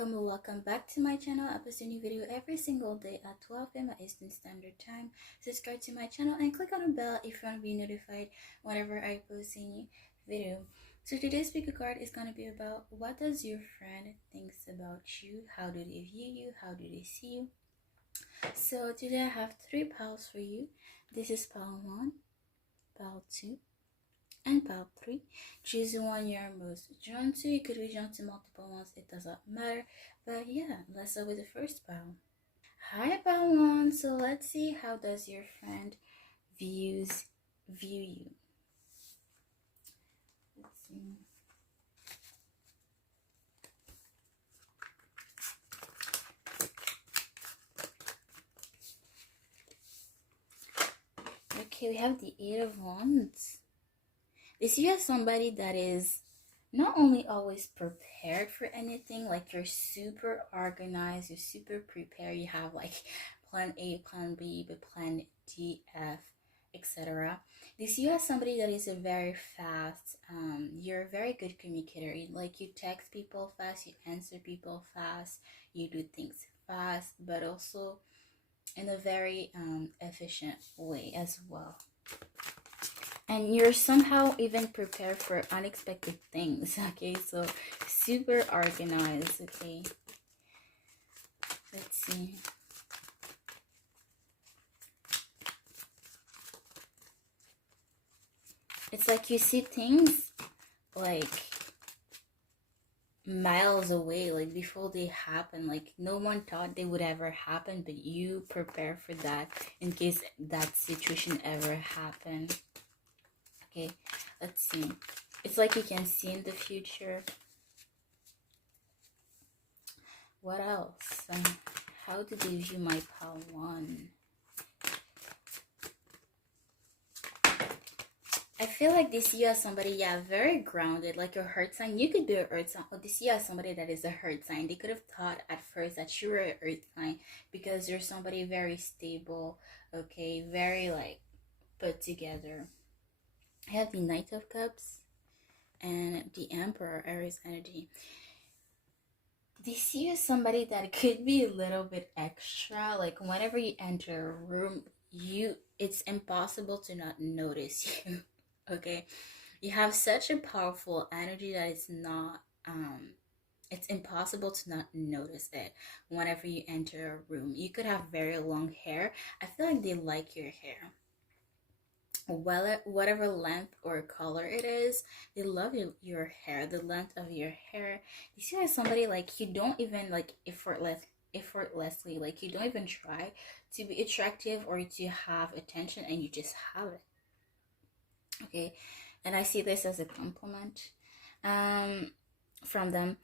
welcome back to my channel. I post a new video every single day at 12 p.m. Eastern Standard Time. Subscribe to my channel and click on the bell if you want to be notified whenever I post a new video. So today's pick card is going to be about what does your friend thinks about you? How do they view you? How do they see you? So today I have 3 piles for you. This is pile 1, pile 2, and pile 3. Choose the one you're most drawn to. You could be drawn to multiple ones, it doesn't matter. But yeah, let's start with the first pile. Hi pile 1. So let's see, how does your friend view you? Let's see. Okay, we have the 8 of Wands. This you have somebody that is not only always prepared for anything, like you're super organized, you're super prepared, you have like plan A, plan B, but plan D, F, etc. This you have somebody that is a very fast, you're a very good communicator. Like you text people fast, you answer people fast, you do things fast, but also in a very efficient way as well. And you're somehow even prepared for unexpected things. Okay, so super organized. Okay, let's see. It's like you see things like miles away, like before they happen. Like no one thought they would ever happen, but you prepare for that in case that situation ever happened. Okay, let's see. It's like you can see in the future. What else? How do they view my pile 1? I feel like this year somebody, yeah, very grounded, like your heart sign. You could be an earth sign, or this year somebody that is a heart sign. They could have thought at first that you were an earth sign because you're somebody very stable, okay, very like put together. I have the Knight of Cups and the Emperor, Aries energy. This is somebody that could be a little bit extra. Like whenever you enter a room, it's impossible to not notice you. Okay, you have such a powerful energy that it's impossible to not notice it whenever you enter a room. You could have very long hair. I feel like they like your hair, well, whatever length or color it is. They love your hair, the length of your hair. You see, like somebody, like you don't even like effortlessly, like you don't even try to be attractive or to have attention, and you just have it. Okay, and I see this as a compliment from them.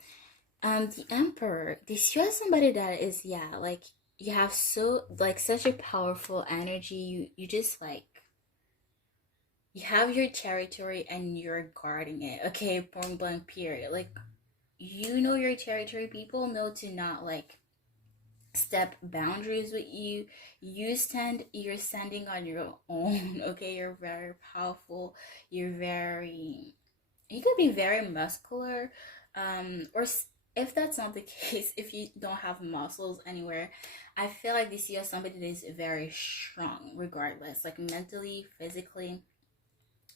The Emperor, this you have somebody that is, yeah, like you have so like such a powerful energy. You just like, you have your territory and you're guarding it. Okay, point blank period. Like you know your territory. People know to not like step boundaries with you. You're standing on your own. Okay, you're very powerful. You could be very muscular, or if that's not the case, if you don't have muscles anywhere, I feel like this year somebody that is very strong regardless, like mentally, physically,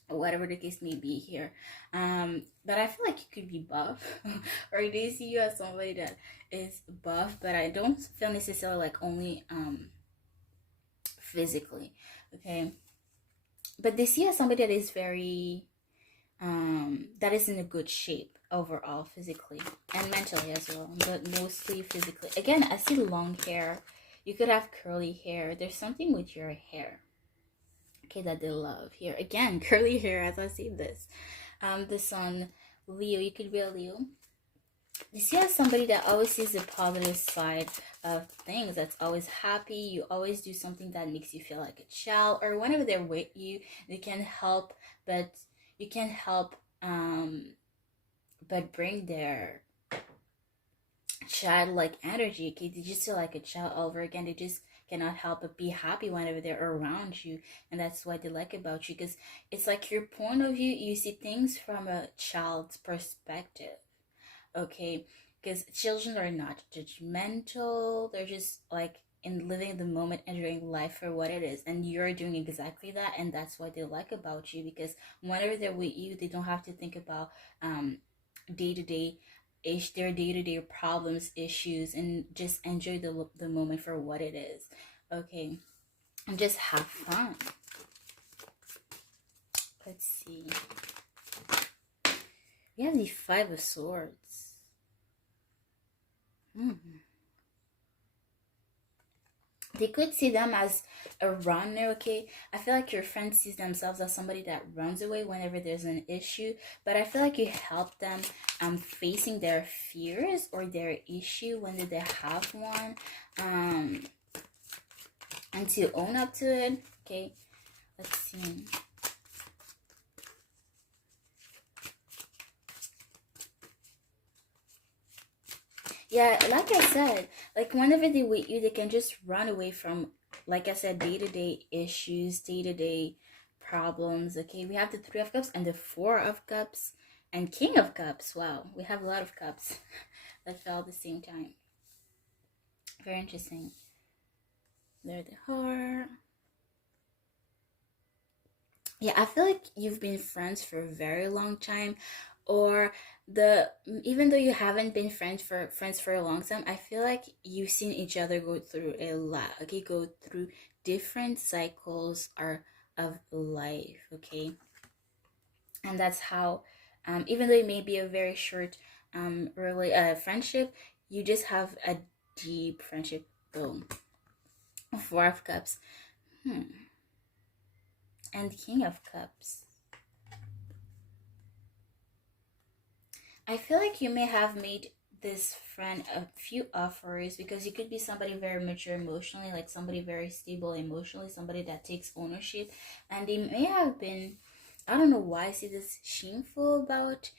whatever the case may be here. But I feel like you could be buff or they see you as somebody that is buff, but I don't feel necessarily like only physically. Okay, but they see you as somebody that is very that is in a good shape overall, physically and mentally as well, but mostly physically. Again, I see long hair. You could have curly hair. There's something with your hair, okay, that they love here. Again, curly hair, as I see this. The Sun, Leo, you could be a Leo. This is somebody that always sees the positive side of things, that's always happy. You always do something that makes you feel like a child, or whenever they're with you, they can help, but you can help but bring their childlike energy. Okay, they just feel like a child all over again. They just cannot help but be happy whenever they're around you, and that's what they like about you, because it's like your point of view. You see things from a child's perspective. Okay, because children are not judgmental. They're just like in living the moment, enjoying life for what it is, and you're doing exactly that, and that's what they like about you. Because whenever they're with you, they don't have to think about day to day their day-to-day problems, issues, and just enjoy the moment for what it is. Okay, and just have fun. Let's see. We have the Five of Swords. They could see them as a runner. Okay, I feel like your friend sees themselves as somebody that runs away whenever there's an issue, but I feel like you help them facing their fears or their issue when they have one, and to own up to it. Okay, let's see. Yeah, like I said, like whenever they with you, they can just run away from, like I said, day to day issues, day to day problems. Okay, we have the Three of Cups and the Four of Cups and King of Cups. Wow, we have a lot of cups that fell at the same time. Very interesting. There, the heart. Yeah, I feel like you've been friends for a very long time, or the even though you haven't been friends for a long time, I feel like you've seen each other go through a lot. Okay, go through different cycles or of life. Okay, and that's how, even though it may be a very short really friendship, you just have a deep friendship. Boom. Four of Cups. And King of Cups. I feel like you may have made this friend a few offers, because you could be somebody very mature emotionally, like somebody very stable emotionally, somebody that takes ownership, and they may have been, I don't know why I see this, shameful about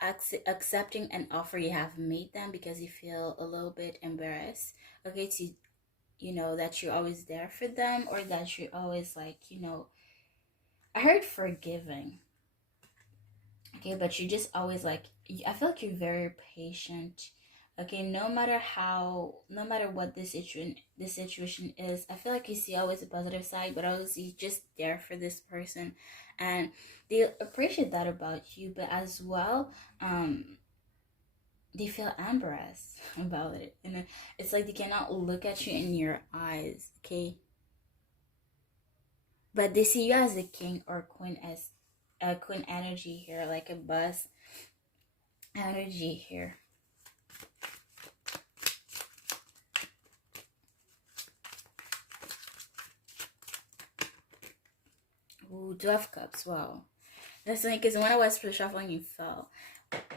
accepting an offer you have made them, because you feel a little bit embarrassed. Okay, to that you're always there for them, or that you're always like, I heard forgiving. Okay, but you just always like, I feel like you're very patient. Okay, no matter what this situation is, I feel like you see always a positive side, but always you just there for this person, and they appreciate that about you. But as well, they feel embarrassed about it, and it's like they cannot look at you in your eyes. Okay, but they see you as a king or queen, as a queen energy here, like a bus energy here. Ooh, 12 cups. Wow. That's funny because when I was shuffling, you fell.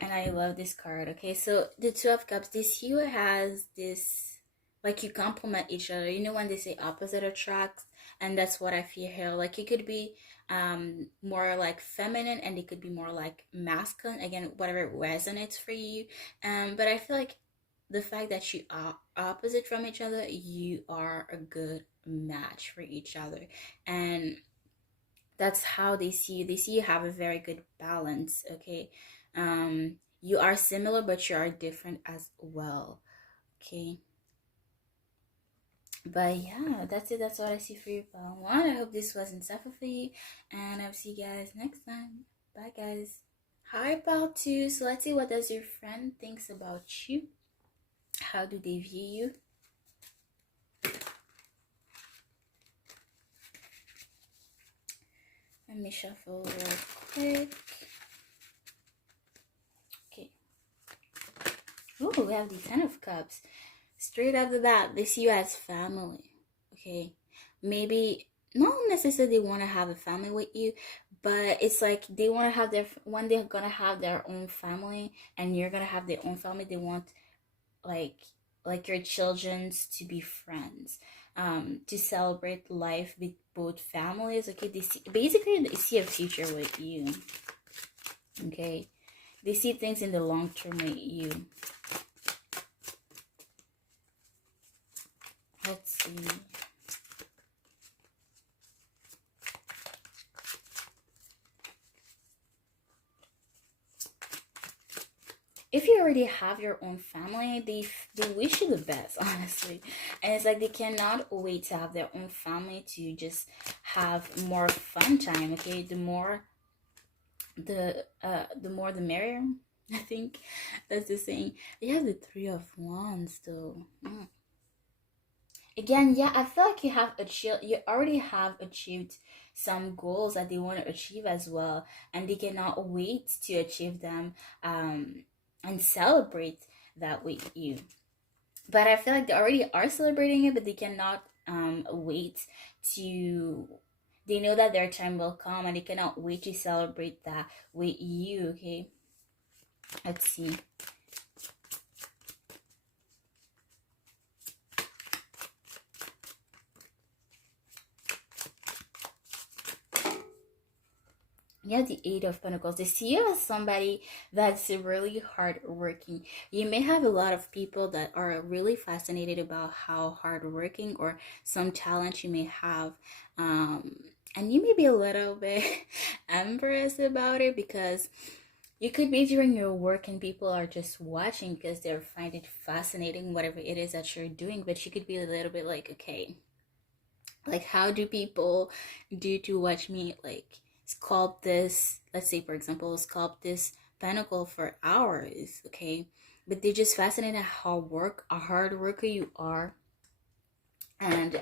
And I love this card. Okay, so the 12 cups, this hue has this, like you complement each other. You know when they say opposite attracts? And that's what I feel here. Like you could be more like feminine, and it could be more like masculine. Again, whatever resonates for you. But I feel like the fact that you are opposite from each other, you are a good match for each other. And that's how they see you. They see you have a very good balance. Okay, you are similar, but you are different as well. Okay, but yeah, that's it. That's what I see for you, pile one. I hope this was insightful for you, and I'll see you guys next time. Bye, guys. Hi, pile two. So let's see, what does your friend thinks about you? How do they view you? Let me shuffle real quick. Okay. Ooh, we have the Ten of Cups. Straight out the bat, they see you as family. Okay, maybe not necessarily they want to have a family with you, but it's like they want to have their, when they're gonna have their own family and you're gonna have their own family, they want like your children's to be friends, to celebrate life with both families. Okay, they see, basically they see a future with you. Okay, they see things in the long term with you. Let's see. if you already have your own family, they wish you the best, honestly. And it's like they cannot wait to have their own family to just have more fun time. Okay, the more the merrier. I think that's the saying. You have the Three of Wands, though. Again, yeah, I feel like you already have achieved some goals that they want to achieve as well, and they cannot wait to achieve them, and celebrate that with you. But I feel like they already are celebrating it, but they cannot wait to. They know that their time will come, and they cannot wait to celebrate that with you. Okay, let's see. Yeah, the Eight of Pentacles. They see you as somebody that's really hardworking. You may have a lot of people that are really fascinated about how hardworking or some talent you may have. And you may be a little bit embarrassed about it because you could be doing your work and people are just watching because they're finding it fascinating, whatever it is that you're doing. But you could be a little bit like, okay, like how do people do to watch me like sculpt this, let's say for example sculpt this pentacle for hours, okay, but they're just fascinated at how a hard worker you are. And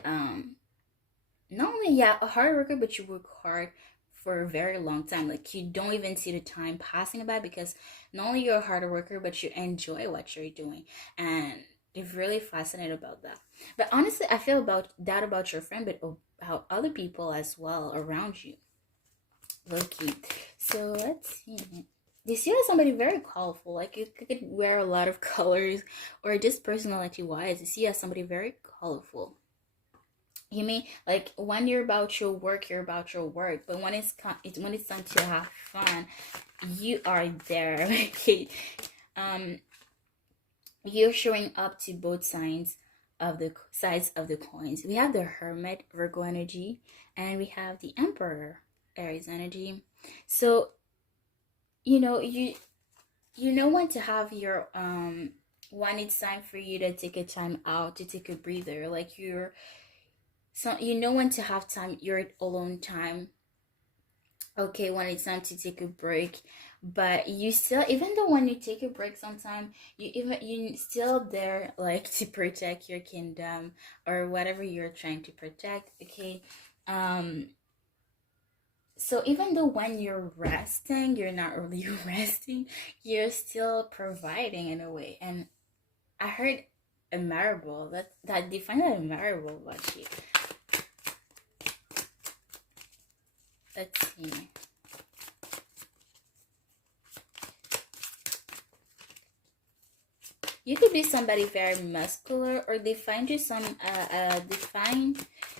not only, yeah, a hard worker, but you work hard for a very long time. Like you don't even see the time passing by because not only you're a hard worker, but you enjoy what you're doing. And they're really fascinated about that. But honestly, I feel about that about your friend, but about other people as well around you. Okay. So let's see. They see you as somebody very colorful. Like you could wear a lot of colors, or just personality wise, you see you as somebody very colorful. You mean like when you're about your work, you're about your work, but when it's time to have fun, you are there. Okay, um, you're showing up to both sides of the coins. We have the Hermit, Virgo energy, and we have the Emperor, Aries energy. So you know you know when to have your when it's time for you to take a time out, to take a breather, like you're, so you know when to have time, your alone time. Okay, when it's time to take a break, but you still, even though when you take a break sometime, you still there like to protect your kingdom or whatever you're trying to protect. Okay, um so even though when you're resting, you're not really resting, you're still providing in a way. And I heard admirable, that define that admirable about you. Let's see. You could be somebody very muscular, or they find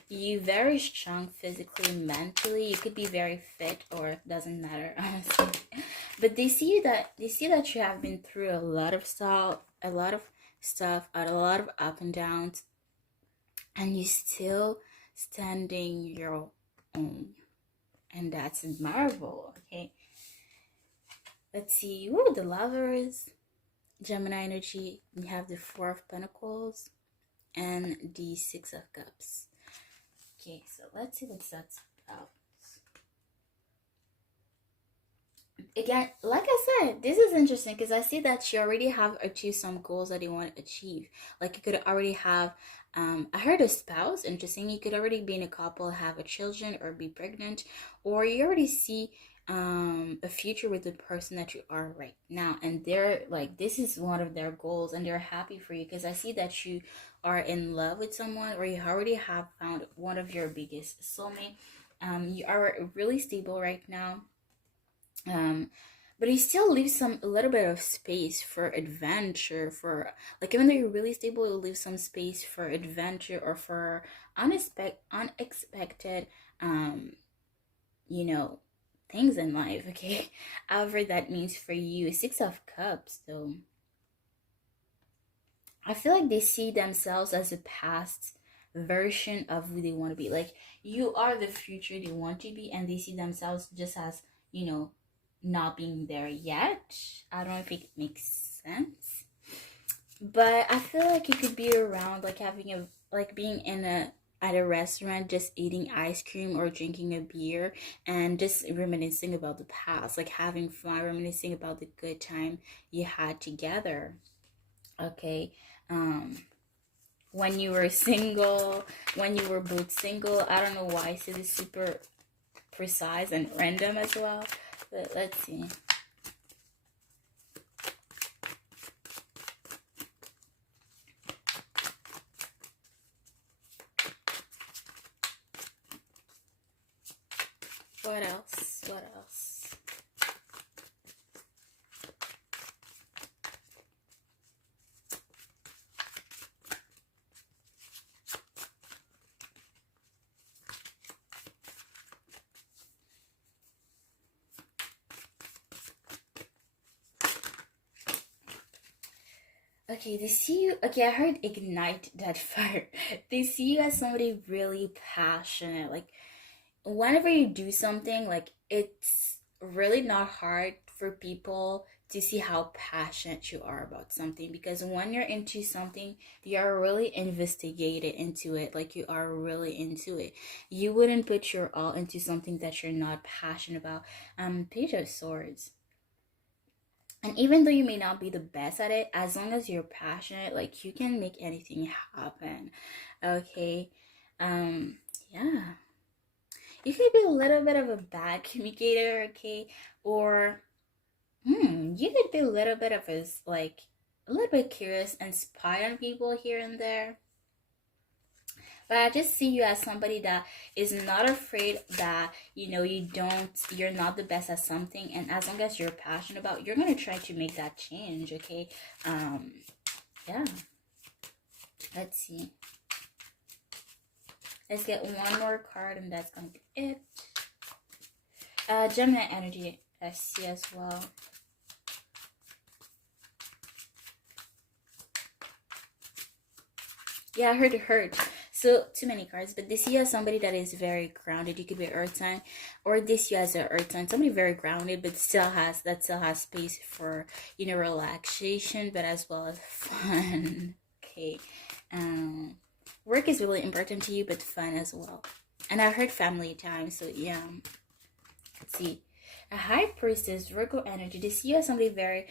you very strong physically, mentally. You could be very fit, or it doesn't matter, honestly. But they see that you have been through a lot of stuff, a lot of up and downs, and you still standing your own, and that's admirable. Okay, let's see. Ooh, the Lovers, Gemini energy. We have the Four of Pentacles and the Six of Cups. Okay, so let's see what that's about. Again, like I said, this is interesting because I see that you already have achieved some goals that you want to achieve. Like you could already have, I heard a spouse, interesting. You could already be in a couple, have a children, or be pregnant, or you already see a future with the person that you are right now, and they're like, this is one of their goals, and they're happy for you because I see that you are in love with someone, or you already have found one of your biggest soulmate. You are really stable right now, um but you still leave some a little bit of space for adventure, for like, even though you're really stable, you leave some space for adventure or for unexpected um you know things in life. Okay, however that means for you. Six of Cups, though, I feel like they see themselves as a past version of who they want to be. Like you are the future they want to be, and they see themselves just as, not being there yet. I don't know if it makes sense. But I feel like you could be around, like having a, like being in a, at a restaurant, just eating ice cream or drinking a beer and just reminiscing about the past, like having fun, reminiscing about the good time you had together. Okay. Um, when you were single, when you were both single. I don't know why I said this super precise and random as well. But let's see. What else? What else? Okay, they see you. Okay, I heard ignite that fire. They see you as somebody really passionate. Like, whenever you do something, like, it's really not hard for people to see how passionate you are about something, because when you're into something, you are really investigated into it, like you are really into it. You wouldn't put your all into something that you're not passionate about. Page of Swords. And even though you may not be the best at it, as long as you're passionate, like you can make anything happen. Okay. Um, yeah. You could be a little bit of a bad communicator, okay? Or you could be a little bit of a like a little bit curious and spy on people here and there. But I just see you as somebody that is not afraid that you're not the best at something, and as long as you're passionate about, you're gonna try to make that change. Okay, um, yeah. Let's see. Let's get one more card, and that's gonna be it. Gemini energy, I see as well. Yeah, I heard it hurt. So too many cards, but this year somebody that is very grounded. You could be earth sign, or this year as an earth sign, somebody very grounded, but still has space for relaxation, but as well as fun. Okay, um, work is really important to you, but fun as well. And I heard family time, so yeah. Let's see, a high priestess, Virgo energy. This year somebody very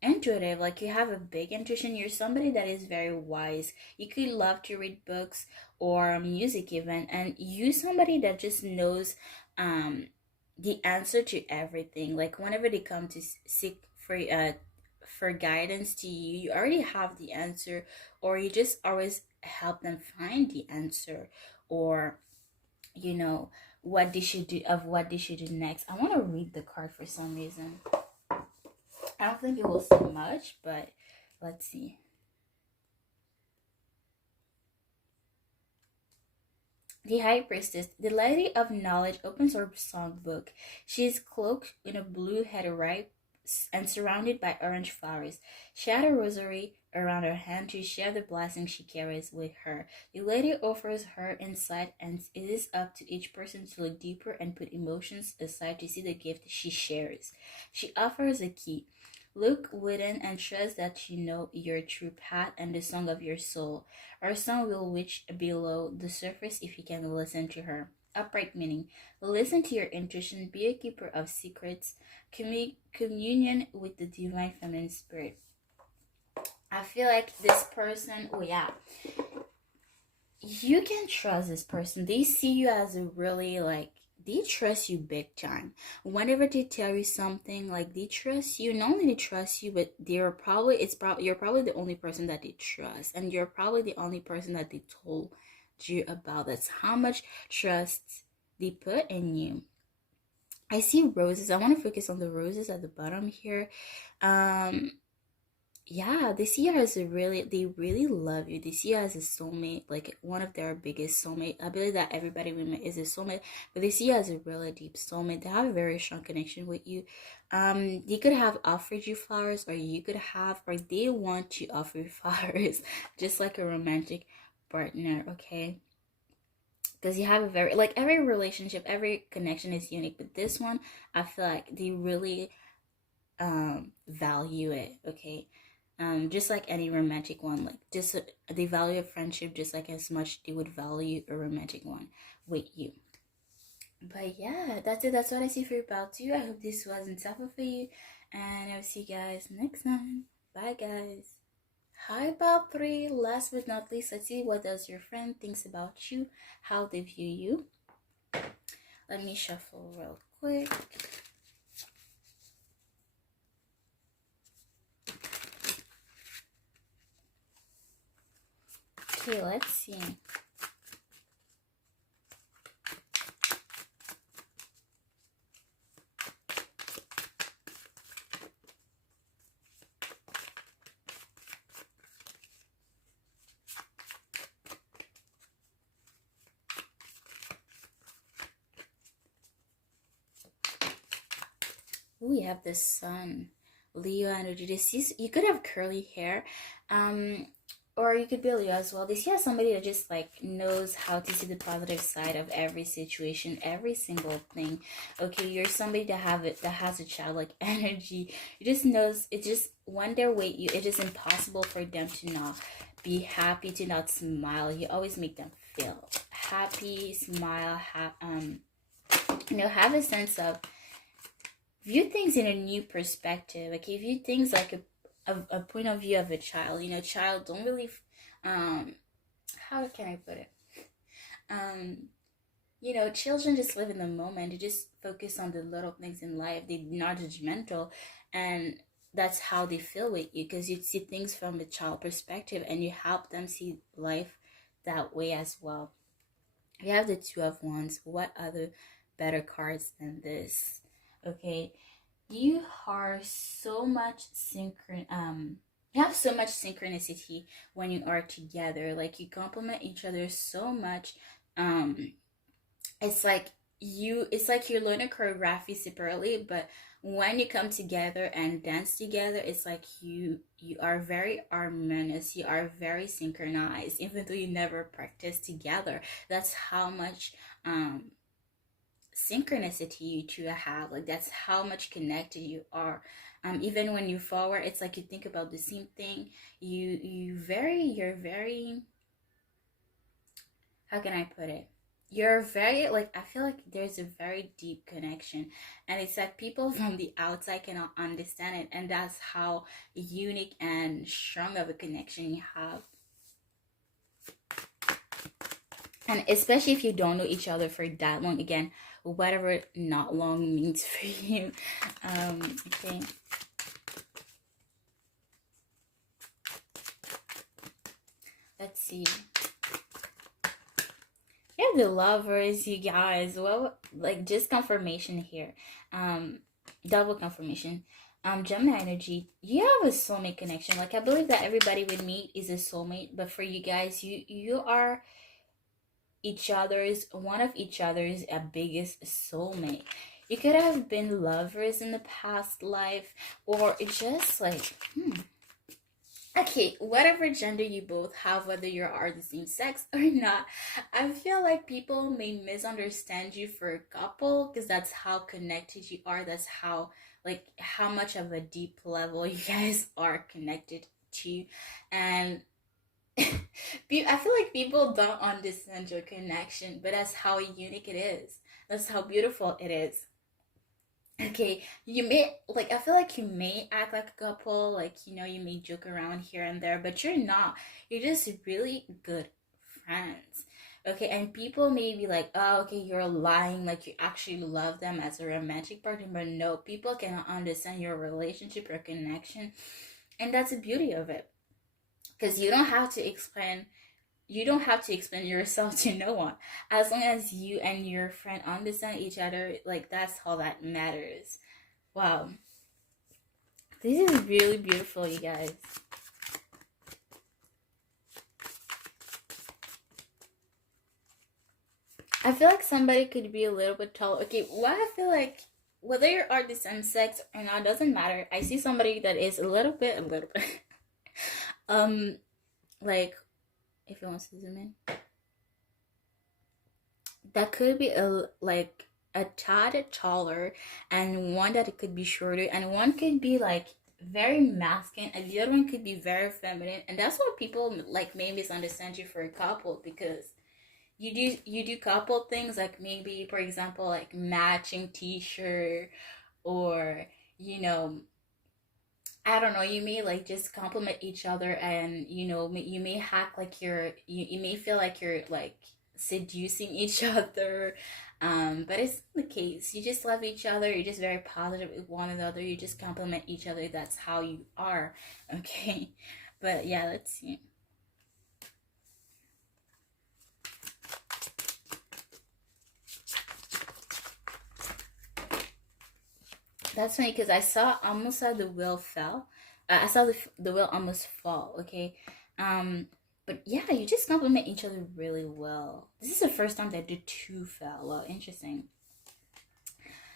intuitive, like you have a big intuition. You're somebody that is very wise. You could love to read books or music even, and you somebody that just knows the answer to everything. Like whenever they come to seek for guidance to you, you already have the answer, or you just always help them find the answer, or you know what they should do next. I want to read the card for some reason. I don't think it will say much, but let's see. The High Priestess, the Lady of Knowledge, opens her songbook. She is cloaked in a blue head and surrounded by orange flowers. She had a rosary around her hand to share the blessings she carries with her. The lady offers her insight, and it is up to each person to look deeper and put emotions aside to see the gift she shares. She offers a key. Look within and trust that you know your true path and the song of your soul. Our song will reach below the surface if you can listen to her. Upright meaning, listen to your intuition, be a keeper of secrets, communion with the divine feminine spirit. I feel like this person, oh yeah, you can trust this person. They see you as a really like they trust you big time. Whenever they tell you something, like they trust you. Not only they trust you, but you're probably the only person that they trust, and you're probably the only person that they told you about. That's how much trust they put in you. I see roses. I want to focus on the roses at the bottom here. Um, yeah, they see her as they really love you. They see you as a soulmate, like one of their biggest soulmate. I believe that everybody we met is a soulmate, but they see you as a really deep soulmate. They have a very strong connection with you. They could have offered you flowers, or you could have, or they want to offer you flowers, just like a romantic partner, okay? Because you have a very, like every relationship, every connection is unique, but this one, I feel like they really value it. Okay, just like any romantic one, like just they value a friendship just like as much they would value a romantic one with you. But yeah, that's it. That's what I see for about two. I hope this was insightful for you, and I'll see you guys next time. Bye, guys. Hi, about three. Last but not least, let's see what does your friend thinks about you, how they view you. Let me shuffle real quick. Okay, let's see. Ooh, we have the sun, Leo energy. This is, you could have curly hair, um, or you could be Leo as well. This is somebody that just like knows how to see the positive side of every situation, every single thing. Okay, you're somebody that have it that has a childlike energy. It just knows. It just when they're with you, it is impossible for them to not be happy, to not smile. You always make them feel happy, smile, have a sense of view things in a new perspective. Okay, view things like a point of view of a child. Child don't really how can I put it? Um children just live in the moment. They just focus on the little things in life. They're not judgmental, and that's how they feel with you because you see things from the child perspective and you help them see life that way as well. We have the Two of Wands. What other better cards than this? Okay, you are so much you have so much synchronicity when you are together. Like you complement each other so much. Um, it's like you learn a choreography separately, but when you come together and dance together, it's like you are very harmonious, you are very synchronized even though you never practice together. That's how much synchronicity you two have. Like that's how much connected you are. Even when you forward, it's like you think about the same thing. You're very, how can I put it, you're very, like, I feel like there's a very deep connection, and it's like people from the outside cannot understand it, and that's how unique and strong of a connection you have. And especially if you don't know each other for that long, again, whatever not long means for you. Okay, let's see. Yeah, the lovers, you guys. Well, like just confirmation here. Um, double confirmation. Gemini energy, you have a soulmate connection. Like I believe that everybody would meet is a soulmate, but for you guys, you are each other's, one of each other's biggest soulmate. You could have been lovers in the past life, or it's just like okay, whatever gender you both have, whether you are the same sex or not, I feel like people may misunderstand you for a couple because that's how connected you are. That's like, how much of a deep level you guys are connected to. And I feel like people don't understand your connection, but that's how unique it is. That's how beautiful it is. Okay, you may, like, I feel like you may act like a couple, like, you may joke around here and there, but you're not. You're just really good friends. Okay, and people may be like, oh, okay, you're lying, like you actually love them as a romantic partner, but no, people cannot understand your relationship or connection, and that's the beauty of it. Because you don't have to explain yourself to no one. As long as you and your friend understand each other, like that's all that matters. Wow. This is really beautiful, you guys. I feel like somebody could be a little bit tall. Okay, what I feel like, whether you are the same sex or not doesn't matter. I see somebody that is a little bit, um, like, if you want to zoom in, that could be a like a tad taller, and one that it could be shorter, and one could be like very masculine, and the other one could be very feminine. And that's what people like may misunderstand you for a couple, because you do couple things, like maybe for example like matching t-shirt, or you know, I don't know, you may like just compliment each other, and you may act like you may feel like you're like seducing each other. But it's not the case. You just love each other, you're just very positive with one another, you just compliment each other, that's how you are. Okay. But yeah, let's see. That's funny because I saw almost saw the wheel fell. I saw the wheel almost fall. Okay, but yeah, you just compliment each other really well. This is the first time that the two fell. Well, interesting.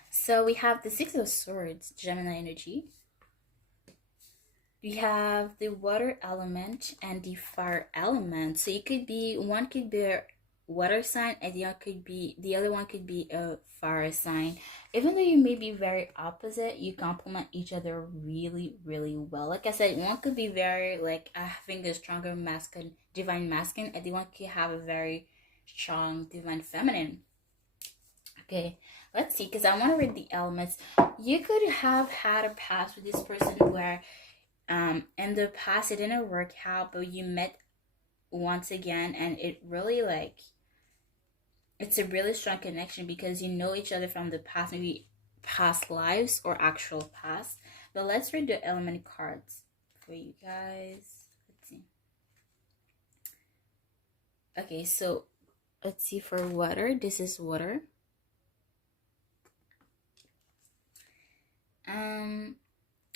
So we have the Six of Swords, Gemini energy. We have the water element and the fire element. So you could be one could be a water sign, and the other one could be a fire sign. Even though you may be very opposite, you complement each other really, really well. Like I said, one could be very like having a stronger masculine, divine masculine, and the one could have a very strong divine feminine. Okay, let's see, because I want to read the elements. You could have had a past with this person where in the past it didn't work out, but you met once again, and it really like it's a really strong connection because you know each other from the past, maybe past lives or actual past. But let's read the element cards for you guys. Let's see. Okay, so let's see, for water, this is water.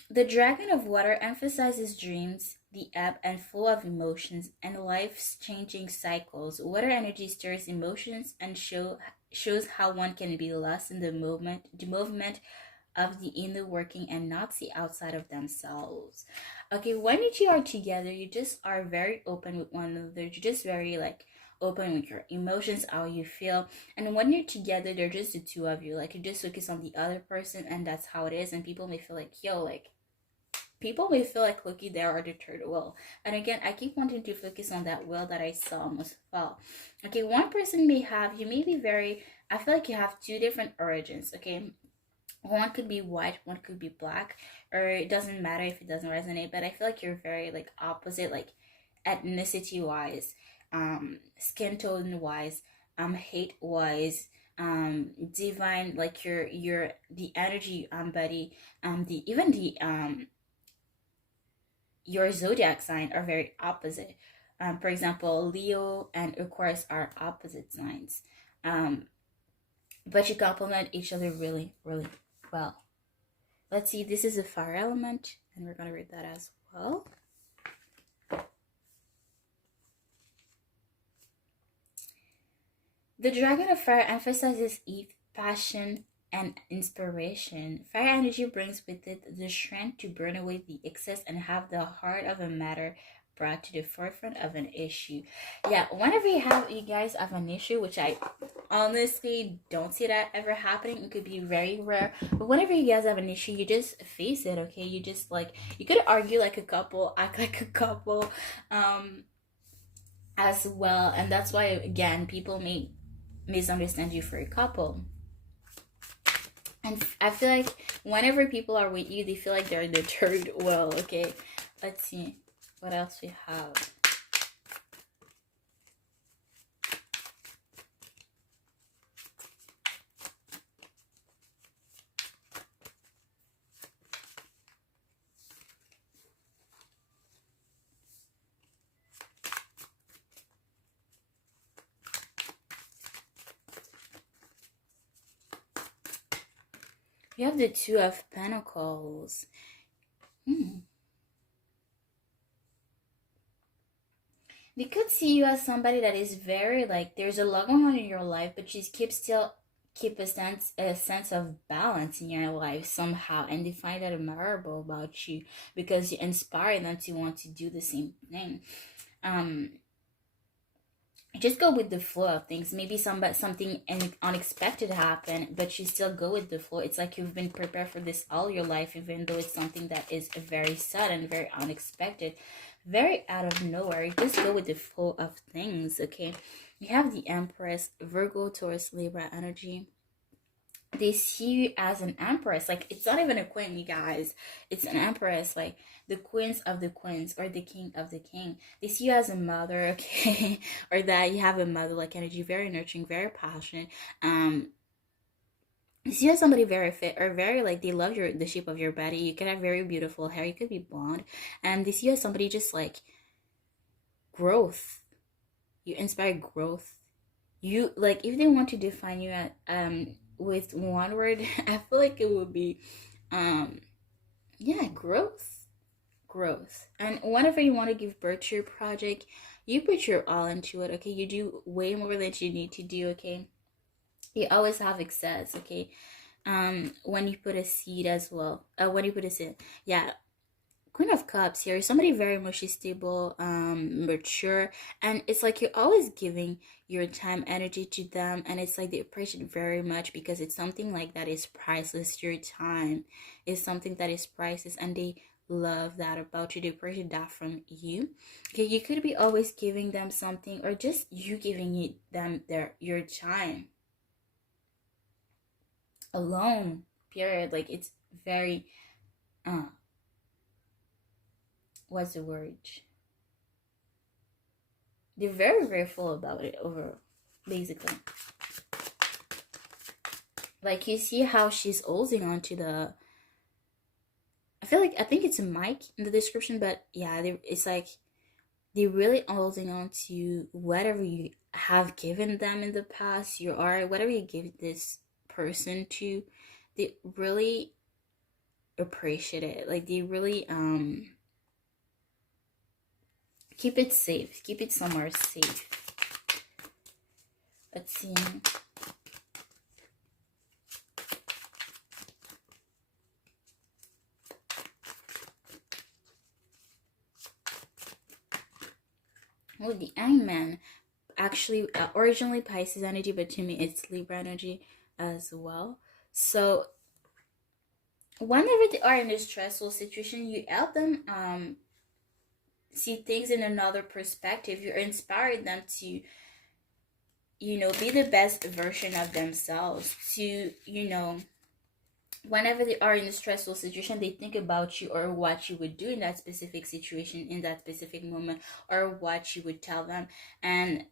The Dragon of Water emphasizes dreams, the ebb and flow of emotions, and life's changing cycles. Water energy stirs emotions and shows how one can be lost in the movement of the inner working and not see outside of themselves. Okay, when you two are together, you just are very open with one another. You're just very like open with your emotions, how you feel. And when you're together, they're just the two of you. Like you just focus on the other person, and that's how it is. And people may feel like, yo, like people may feel like, looky, there are the third wheel. And again, I keep wanting to focus on that wheel that I saw almost fall. Okay, one person may have, you may be very, I feel like you have two different origins. Okay, one could be white, one could be black, or it doesn't matter if it doesn't resonate. But I feel like you're very like opposite, like ethnicity wise, skin tone wise, hate wise, divine, like your the energy embody, the even the your zodiac sign are very opposite. For example, Leo and Aquarius are opposite signs. Um, but you complement each other really, really well. Let's see, this is a fire element, and we're going to read that as well. The Dragon of Fire emphasizes Eve, passion, and inspiration. Fire energy brings with it the strength to burn away the excess and have the heart of a matter brought to the forefront of an issue. Yeah, whenever you guys have an issue, which I honestly don't see that ever happening, it could be very rare. But whenever you guys have an issue, you just face it, okay? You just like, you could argue like a couple, act like a couple, as well. And that's why again people may misunderstand you for a couple. And I feel like whenever people are with you, they feel like they're the third wheel. Okay, let's see what else we have. We have the Two of Pentacles. They could see you as somebody that is very like, there's a lot going on in your life, but you keep a sense of balance in your life somehow, and they find that admirable about you because you inspire them to want to do the same thing. Um, just go with the flow of things. Maybe something unexpected happen, but you still go with the flow. It's like you've been prepared for this all your life, even though it's something that is very sudden, very unexpected, very out of nowhere. You just go with the flow of things. Okay, you have the Empress, Virgo, Taurus, Libra energy. They see you as an empress. Like, it's not even a queen, you guys. It's an empress, like the queens of the queens or the king of the king. They see you as a mother, okay? Or that you have a mother like energy, very nurturing, very passionate. You see you as somebody very fit, or very like they love the shape of your body. You could have very beautiful hair, you could be blonde, and they see you as somebody just like growth. You inspire growth. You like, if they want to define you at with one word, I feel like it would be um yeah, growth. Growth. And whenever you want to give birth to your project, you put your all into it. Okay, you do way more than you need to do. Okay, you always have excess. Okay, when you put a seed as well, when you put a seed, yeah. Queen of Cups here, somebody very emotionally stable, mature, and it's like you're always giving your time, energy to them, and it's like they appreciate it very much because it's something like that is priceless. Your time is something that is priceless, and they love that about you. They appreciate that from you. Okay, you could be always giving them something, or just you giving them your time alone. Period. Like, it's very uh what's the word? They're very, very full about it over, basically. Like, you see how she's holding on to the, I think it's a mic in the description, but yeah, it's like they're really holding on to whatever you have given them in the past, you are, whatever you give this person to, they really appreciate it. Like, they really keep it safe, keep it somewhere safe. Let's see. Oh, the Hangman. Actually, originally Pisces energy, but to me it's Libra energy as well. So whenever they are in a stressful situation, you help them see things in another perspective. You inspire them to, be the best version of themselves. To, whenever they are in a stressful situation, they think about you, or what you would do in that specific situation, in that specific moment, or what you would tell them. And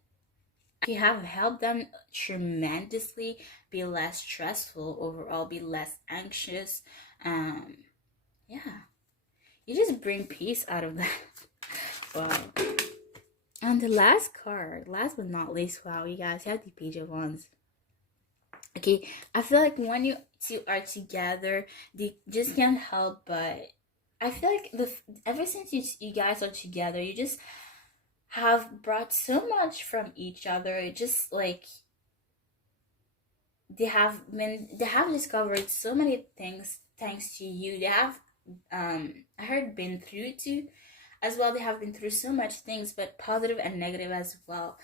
you have helped them tremendously be less stressful overall, be less anxious. Um, yeah, you just bring peace out of that. Wow. And the last card, last but not least, wow, you guys have the Page of Wands. Okay, I feel like when you two are together, they just can't help but. I feel like ever since you guys are together, you just have brought so much from each other. Just like they have discovered so many things thanks to you. They have I heard been through too as well. They have been through so much things, but positive and negative as well.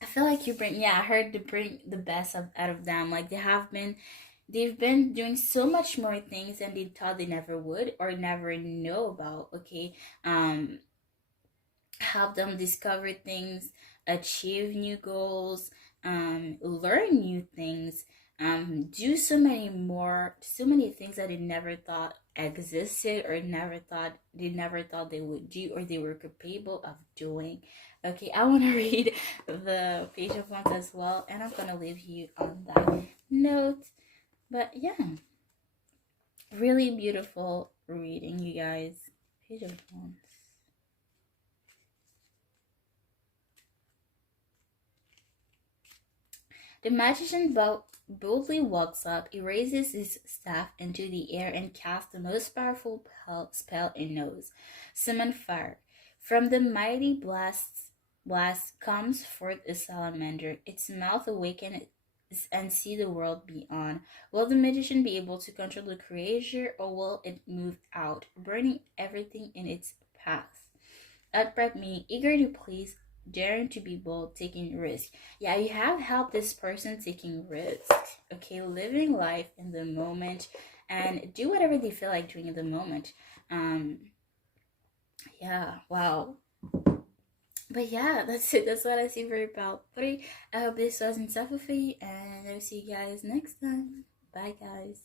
I feel like you bring, yeah, I heard to bring the best out of them. Like, they've been doing so much more things than they thought they never would or never know about. Okay, help them discover things, achieve new goals, learn new things, do so many things that they never thought existed, or never thought they would do, or they were capable of doing. Okay, I want to read the Page of Wands as well, and I'm gonna leave you on that note. But yeah, really beautiful reading, you guys. Page of Wands. The magician boldly walks up, he raises his staff into the air, and casts the most powerful spell he knows. Summon fire. From the mighty blast comes forth a salamander. Its mouth awakens and see the world beyond. Will the magician be able to control the creature, or will it move out, burning everything in its path? Upright meaning eager to please daring to be bold, taking risk. Yeah, you have helped this person taking risk. Okay, living life in the moment and do whatever they feel like doing in the moment. Um, yeah, wow. But yeah, that's it. That's what I see for about 3. I hope this wasn't tough for you, and I'll see you guys next time. Bye, guys.